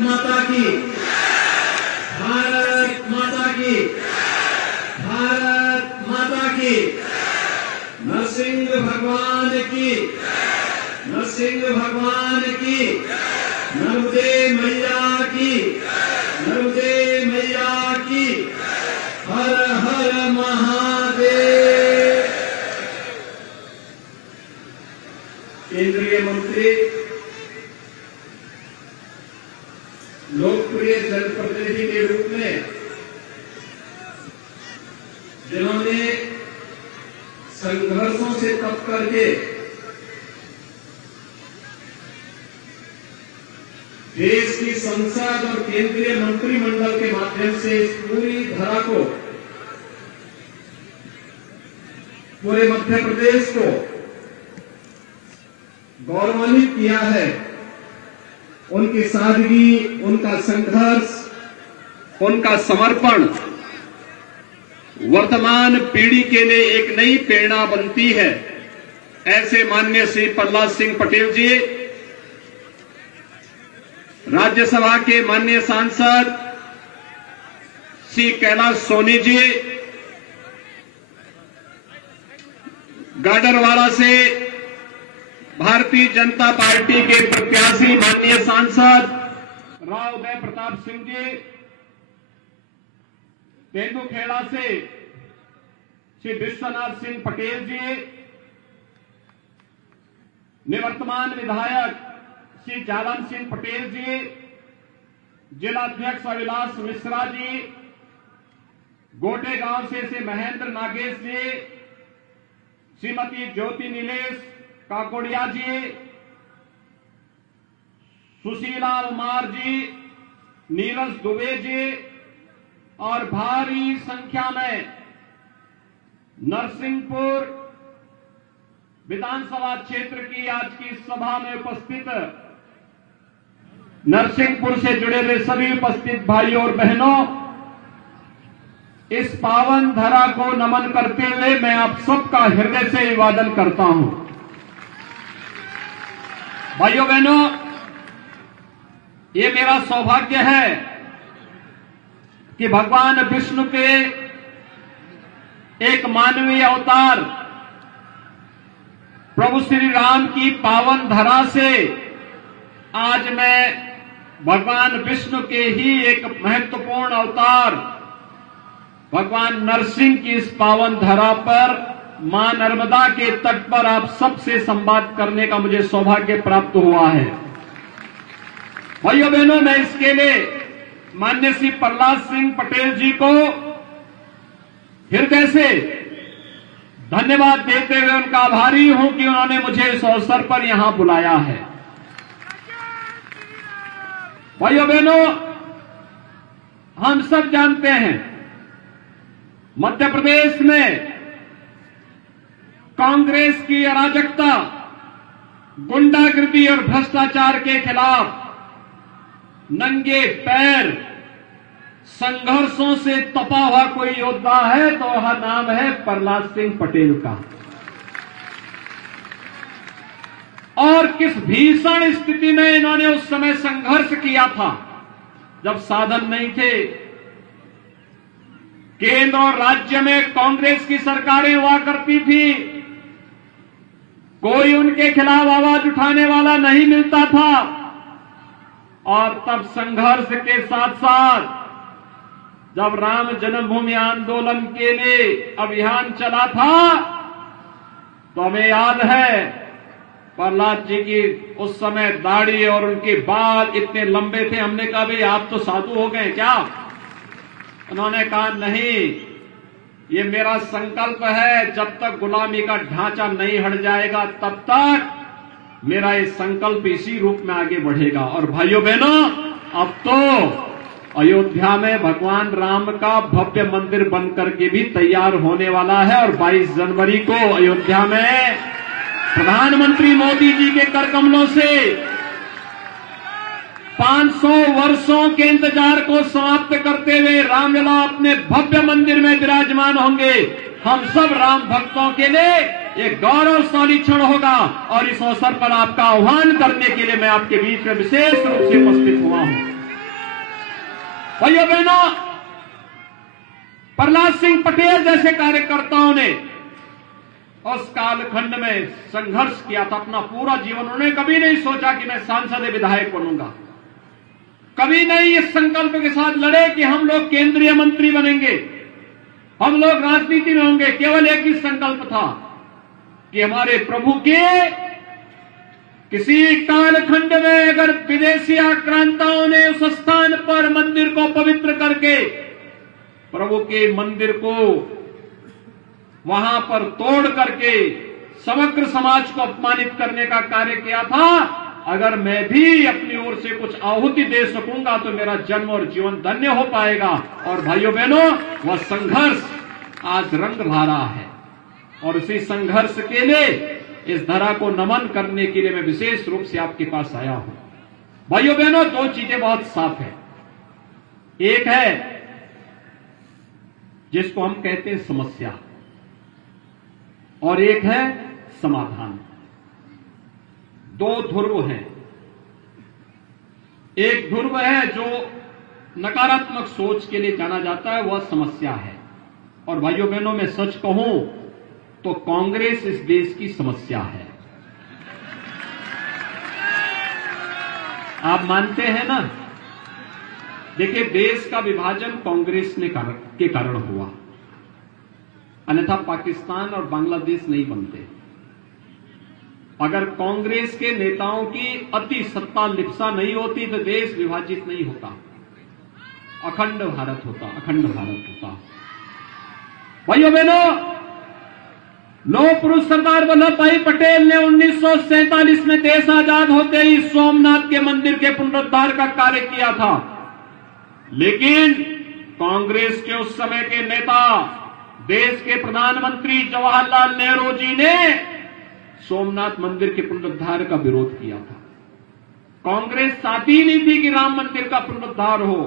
माता की, भारत माता की, भारत माता की, नरसिंह भगवान की, नरसिंह भगवान की, नर्मदे मैया की, नर्मदे मैया की, हर हर महादेव। केंद्रीय मंत्री, लोकप्रिय जनप्रतिनिधि के रूप में जिन्होंने संघर्षों से तप करके देश की संसद और केंद्रीय मंत्रिमंडल के माध्यम से इस पूरी धरा को, पूरे मध्य प्रदेश को गौरवान्वित किया है, उनकी सादगी, उनका संघर्ष, उनका समर्पण वर्तमान पीढ़ी के लिए एक नई प्रेरणा बनती है। ऐसे माननीय श्री प्रहलाद सिंह पटेल जी, राज्यसभा के माननीय सांसद श्री कैलाश सोनी जी, गाडरवाड़ा से भारतीय जनता पार्टी के प्रत्याशी माननीय सांसद राव उदय प्रताप सिंह जी, तेंदुखेड़ा से श्री विश्वनाथ सिंह पटेल जी, निवर्तमान विधायक श्री जालन सिंह पटेल जी, जिलाध्यक्ष अविलास मिश्रा जी, गोटे गांव से श्री महेंद्र नागेश जी, श्रीमती ज्योति नीलेश काकोड़िया जी, सुशीला उमार जी, नीरज दुबे जी और भारी संख्या में नरसिंहपुर विधानसभा क्षेत्र की आज की सभा में उपस्थित नरसिंहपुर से जुड़े हुए सभी उपस्थित भाइयों और बहनों, इस पावन धरा को नमन करते हुए मैं आप सबका हृदय से अभिवादन करता हूं। भाइयों बहनों, ये मेरा सौभाग्य है कि भगवान विष्णु के एक मानवीय अवतार प्रभु श्री राम की पावन धरा से आज मैं भगवान विष्णु के ही एक महत्वपूर्ण अवतार भगवान नरसिंह की इस पावन धरा पर मां नर्मदा के तट पर आप सबसे संवाद करने का मुझे सौभाग्य प्राप्त हुआ है। भाइयों बहनों, मैं इसके लिए माननीय श्री प्रहलाद सिंह पटेल जी को हृदय से धन्यवाद देते हुए उनका आभारी हूं कि उन्होंने मुझे इस अवसर पर यहां बुलाया है। भाइयों बहनों, हम सब जानते हैं मध्य प्रदेश में कांग्रेस की अराजकता, गुंडागिर्दी और भ्रष्टाचार के खिलाफ नंगे पैर संघर्षों से तपा हुआ कोई योद्धा है तो वह नाम है प्रहलाद सिंह पटेल का। और किस भीषण स्थिति में इन्होंने उस समय संघर्ष किया था जब साधन नहीं थे। केंद्र और राज्य में कांग्रेस की सरकारें हुआ करती थी, कोई उनके खिलाफ आवाज उठाने वाला नहीं मिलता था। और तब संघर्ष के साथ साथ जब राम जन्मभूमि आंदोलन के लिए अभियान चला था तो हमें याद है प्रहलाद जी की उस समय दाढ़ी और उनके बाल इतने लंबे थे। हमने कहा भाई आप तो साधु हो गए क्या? उन्होंने कहा नहीं, ये मेरा संकल्प है, जब तक गुलामी का ढांचा नहीं हट जाएगा तब तक मेरा ये संकल्प इसी रूप में आगे बढ़ेगा। और भाइयों बहनों, अब तो अयोध्या में भगवान राम का भव्य मंदिर बनकर के भी तैयार होने वाला है और 22 जनवरी को अयोध्या में प्रधानमंत्री मोदी जी के कर कमलों से 500 वर्षों के इंतजार को समाप्त करते हुए रामलला अपने भव्य मंदिर में विराजमान होंगे। हम सब राम भक्तों के लिए एक गौरवशाली क्षण होगा और इस अवसर पर आपका आह्वान करने के लिए मैं आपके बीच में विशेष रूप से उपस्थित हुआ हूं। भाइयों बहनों, प्रहलाद सिंह पटेल जैसे कार्यकर्ताओं ने उस कालखंड में संघर्ष किया था अपना पूरा जीवन। उन्होंने कभी नहीं सोचा कि मैं सांसद विधायक बनूंगा, कभी नहीं इस संकल्प के साथ लड़े कि हम लोग केंद्रीय मंत्री बनेंगे, हम लोग राजनीति में होंगे। केवल एक ही संकल्प था कि हमारे प्रभु के किसी कालखंड में अगर विदेशी आक्रांताओं ने उस स्थान पर मंदिर को पवित्र करके प्रभु के मंदिर को वहां पर तोड़ करके समग्र समाज को अपमानित करने का कार्य किया था, अगर मैं भी अपनी ओर से कुछ आहुति दे सकूंगा तो मेरा जन्म और जीवन धन्य हो पाएगा। और भाइयों बहनों, वह संघर्ष आज रंग ला रहा है और उसी संघर्ष के लिए इस धरा को नमन करने के लिए मैं विशेष रूप से आपके पास आया हूं। भाइयों बहनों, दो चीजें बहुत साफ है। एक है जिसको हम कहते हैं समस्या और एक है समाधान। दो ध्रुव हैं। एक ध्रुव है जो नकारात्मक सोच के लिए जाना जाता है, वह समस्या है। और भाइयों बहनों, मैं सच कहूं तो कांग्रेस इस देश की समस्या है। आप मानते हैं ना? देखिए, देश का विभाजन कांग्रेस के कारण हुआ, अन्यथा पाकिस्तान और बांग्लादेश नहीं बनते। अगर कांग्रेस के नेताओं की अति सत्ता लिप्सा नहीं होती तो देश विभाजित नहीं होता, अखंड भारत होता, अखंड भारत होता। भाइयों बहनों, लौह पुरुष सरदार वल्लभ भाई पटेल ने 1947 में देश आजाद होते ही सोमनाथ के मंदिर के पुनरुद्धार का कार्य किया था, लेकिन कांग्रेस के उस समय के नेता देश के प्रधानमंत्री जवाहरलाल नेहरू जी ने सोमनाथ मंदिर के पुनरुद्धार का विरोध किया था। कांग्रेस चाहती नहीं थी कि राम मंदिर का पुनरुद्धार हो,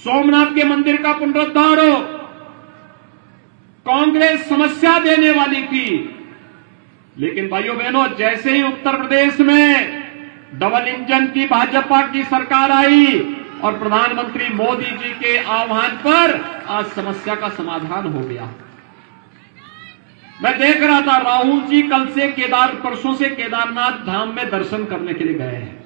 सोमनाथ के मंदिर का पुनरुद्धार हो। कांग्रेस समस्या देने वाली थी। लेकिन भाइयों बहनों, जैसे ही उत्तर प्रदेश में डबल इंजन की भाजपा की सरकार आई और प्रधानमंत्री मोदी जी के आह्वान पर आज समस्या का समाधान हो गया। मैं देख रहा था राहुल जी कल से परसों से केदारनाथ धाम में दर्शन करने के लिए गए हैं,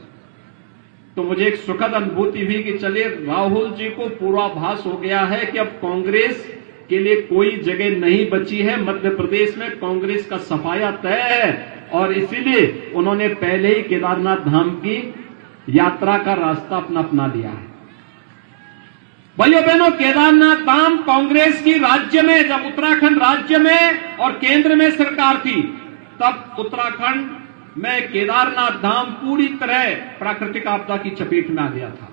तो मुझे एक सुखद अनुभूति हुई कि चलिए राहुल जी को पूर्वाभास हो गया है कि अब कांग्रेस के लिए कोई जगह नहीं बची है। मध्य प्रदेश में कांग्रेस का सफाया तय है और इसीलिए उन्होंने पहले ही केदारनाथ धाम की यात्रा का रास्ता अपना लिया है। भाइयों बहनों, केदारनाथ धाम कांग्रेस की राज्य में, जब उत्तराखंड राज्य में और केंद्र में सरकार थी, तब उत्तराखंड में केदारनाथ धाम पूरी तरह प्राकृतिक आपदा की चपेट में आ गया था।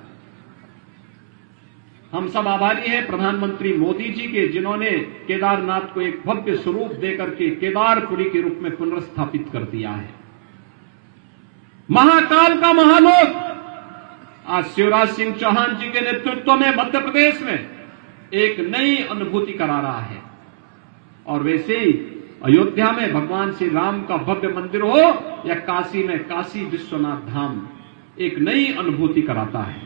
हम सब आभारी हैं प्रधानमंत्री मोदी जी के, जिन्होंने केदारनाथ को एक भव्य स्वरूप देकर के केदारपुरी के रूप में पुनर्स्थापित कर दिया है। महाकाल का महालोक आज शिवराज सिंह चौहान जी के नेतृत्व में मध्य प्रदेश में एक नई अनुभूति करा रहा है। और वैसे ही अयोध्या में भगवान श्री राम का भव्य मंदिर हो या काशी में काशी विश्वनाथ धाम एक नई अनुभूति कराता है।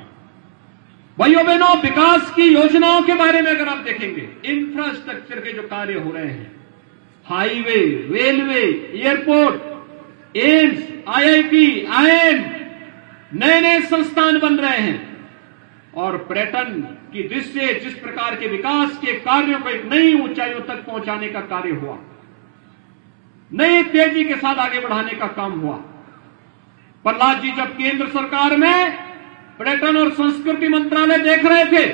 भाइयों बहनों, विकास की योजनाओं के बारे में अगर आप देखेंगे, इंफ्रास्ट्रक्चर के जो कार्य हो रहे हैं, highway, railway, airport, AIIMS, IIT, IIM, नए नए संस्थान बन रहे हैं और पर्यटन की दृष्टि से जिस प्रकार के विकास के कार्यों को एक नई ऊंचाइयों तक पहुंचाने का कार्य हुआ, नई तेजी के साथ आगे बढ़ाने का काम हुआ। प्रहलाद जी जब केंद्र सरकार में पर्यटन और संस्कृति मंत्रालय देख रहे थे,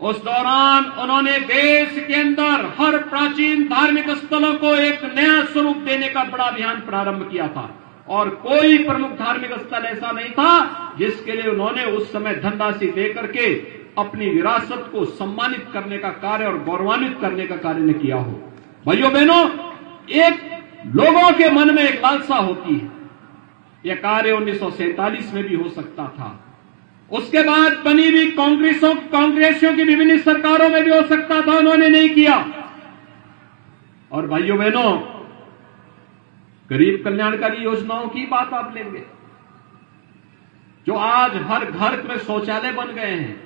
उस दौरान उन्होंने देश के अंदर हर प्राचीन धार्मिक स्थलों को एक नया स्वरूप देने का बड़ा अभियान प्रारंभ किया था और कोई प्रमुख धार्मिक स्थल ऐसा नहीं था जिसके लिए उन्होंने उस समय धनराशि देकर के अपनी विरासत को सम्मानित करने का कार्य और गौरवान्वित करने का कार्य ने किया हो। भाइयों बहनों, एक लोगों के मन में एक लालसा होती है, यह कार्य 1947 में भी हो सकता था, उसके बाद बनी हुई कांग्रेसियों की विभिन्न सरकारों में भी हो सकता था, उन्होंने नहीं किया। और भाइयों बहनों, गरीब कल्याणकारी योजनाओं की बात आप लेंगे, जो आज हर घर में शौचालय बन गए हैं।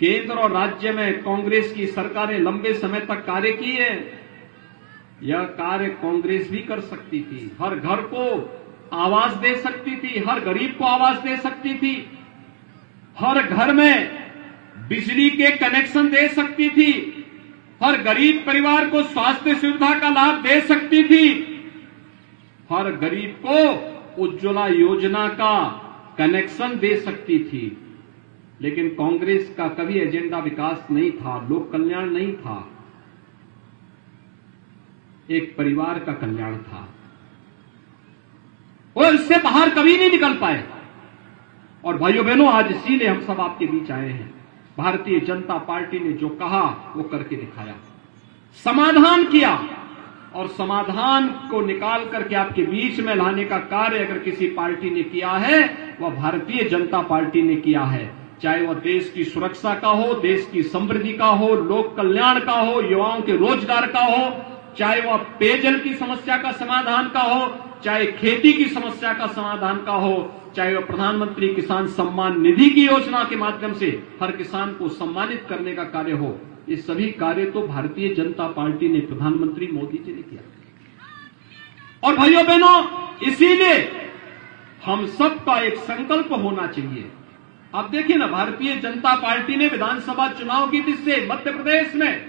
केंद्र और राज्य में कांग्रेस की सरकारें लंबे समय तक कार्य किए। यह कार्य कांग्रेस भी कर सकती थी। हर घर को आवास दे सकती थी, हर गरीब को आवास दे सकती थी, हर घर में बिजली के कनेक्शन दे सकती थी, हर गरीब परिवार को स्वास्थ्य सुविधा का लाभ दे सकती थी, हर गरीब को उज्ज्वला योजना का कनेक्शन दे सकती थी। लेकिन कांग्रेस का कभी एजेंडा विकास नहीं था, लोक कल्याण नहीं था, एक परिवार का कल्याण था। वो इससे बाहर कभी नहीं निकल पाए। और भाइयों बहनों, आज इसीलिए हम सब आपके बीच आए हैं। भारतीय जनता पार्टी ने जो कहा वो करके दिखाया, समाधान किया, और समाधान को निकाल करके आपके बीच में लाने का कार्य अगर किसी पार्टी ने किया है, वह भारतीय जनता पार्टी ने किया है। चाहे वह देश की सुरक्षा का हो, देश की समृद्धि का हो, लोक कल्याण का हो, युवाओं के रोजगार का हो, चाहे वह पेयजल की समस्या का समाधान का हो, चाहे खेती की समस्या का समाधान का हो, चाहे वह प्रधानमंत्री किसान सम्मान निधि की योजना के माध्यम से हर किसान को सम्मानित करने का कार्य हो। ये सभी कार्य तो भारतीय जनता पार्टी ने, प्रधानमंत्री मोदी जी ने किया। और भाइयों बहनों, इसीलिए हम सबका एक संकल्प होना चाहिए। आप देखिए ना, भारतीय जनता पार्टी ने विधानसभा चुनाव की जिससे मध्य प्रदेश में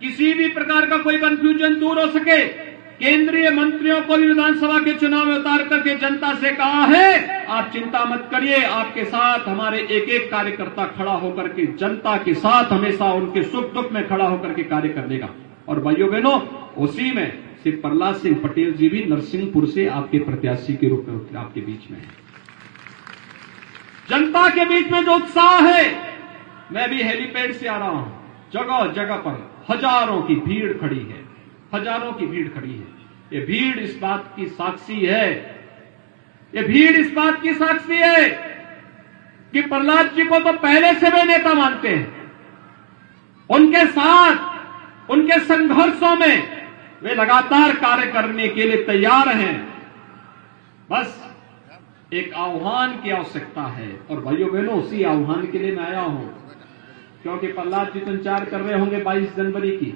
किसी भी प्रकार का कोई कंफ्यूजन दूर हो सके, केंद्रीय मंत्रियों को भी विधानसभा के चुनाव में उतार करके जनता से कहा है, आप चिंता मत करिए, आपके साथ हमारे एक एक कार्यकर्ता खड़ा होकर के जनता के साथ हमेशा उनके सुख दुख में खड़ा होकर के कार्य कर देगा। और भाइयों बहनों, उसी में श्री प्रहलाद सिंह पटेल जी भी नरसिंहपुर से आपके प्रत्याशी के रूप में आपके बीच में है। जनता के बीच में जो उत्साह है, मैं भी हेलीपैड से आ रहा हूं, जगह जगह पर हजारों की भीड़ खड़ी है, हजारों की भीड़ खड़ी है। ये भीड़ इस बात की साक्षी है, ये भीड़ इस बात की साक्षी है कि प्रहलाद जी को तो पहले से वे नेता मानते हैं। उनके साथ, उनके संघर्षों में वे लगातार कार्य करने के लिए तैयार हैं। बस एक आह्वान की आवश्यकता है। और भाइयों बहनों, उसी आह्वान के लिए मैं आया हूं, क्योंकि प्रहलाद जी संचार कर रहे होंगे 22 जनवरी की,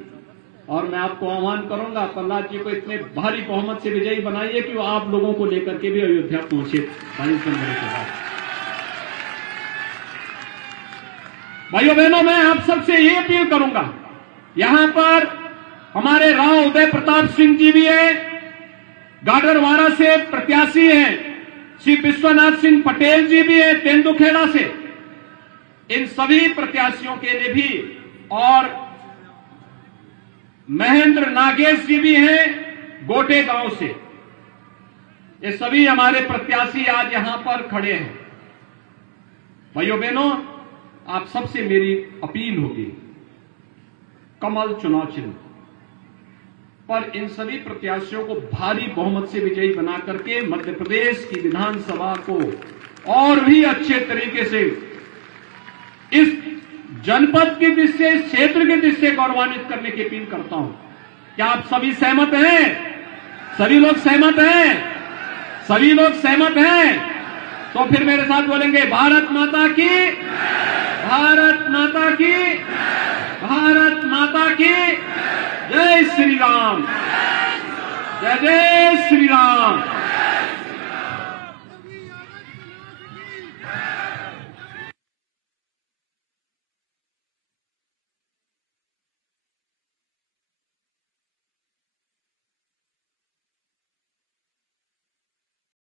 और मैं आपको आह्वान करूंगा, प्रहलाद जी को इतने भारी बहुमत से विजयी बनाइए कि वो आप लोगों को लेकर के भी अयोध्या पहुंचे 22 जनवरी के बाद। भाइयों बहनों, मैं आप सबसे ये अपील करूंगा, यहां पर हमारे राव उदय प्रताप सिंह जी भी है, गाडरवाड़ा से प्रत्याशी हैं, श्री विश्वनाथ सिंह पटेल जी भी है तेंदुखेड़ा से। इन सभी प्रत्याशियों के लिए भी, और महेंद्र नागेश जी भी हैं गोटे गांव से। ये सभी हमारे प्रत्याशी आज यहां पर खड़े हैं। भाइयों बहनों, आप सबसे मेरी अपील होगी, कमल चुनाव चिन्ह पर इन सभी प्रत्याशियों को भारी बहुमत से विजयी बना करके मध्य प्रदेश की विधानसभा को और भी अच्छे तरीके से इस जनपद की दृष्टि, इस क्षेत्र की दृष्टि गौरवान्वित करने की अपील करता हूं। क्या आप सभी सहमत हैं? सभी लोग सहमत हैं? सभी लोग सहमत हैं? तो फिर मेरे साथ बोलेंगे, भारत माता की, भारत माता की, भारत माता की जय श्री राम, जय जय श्री राम।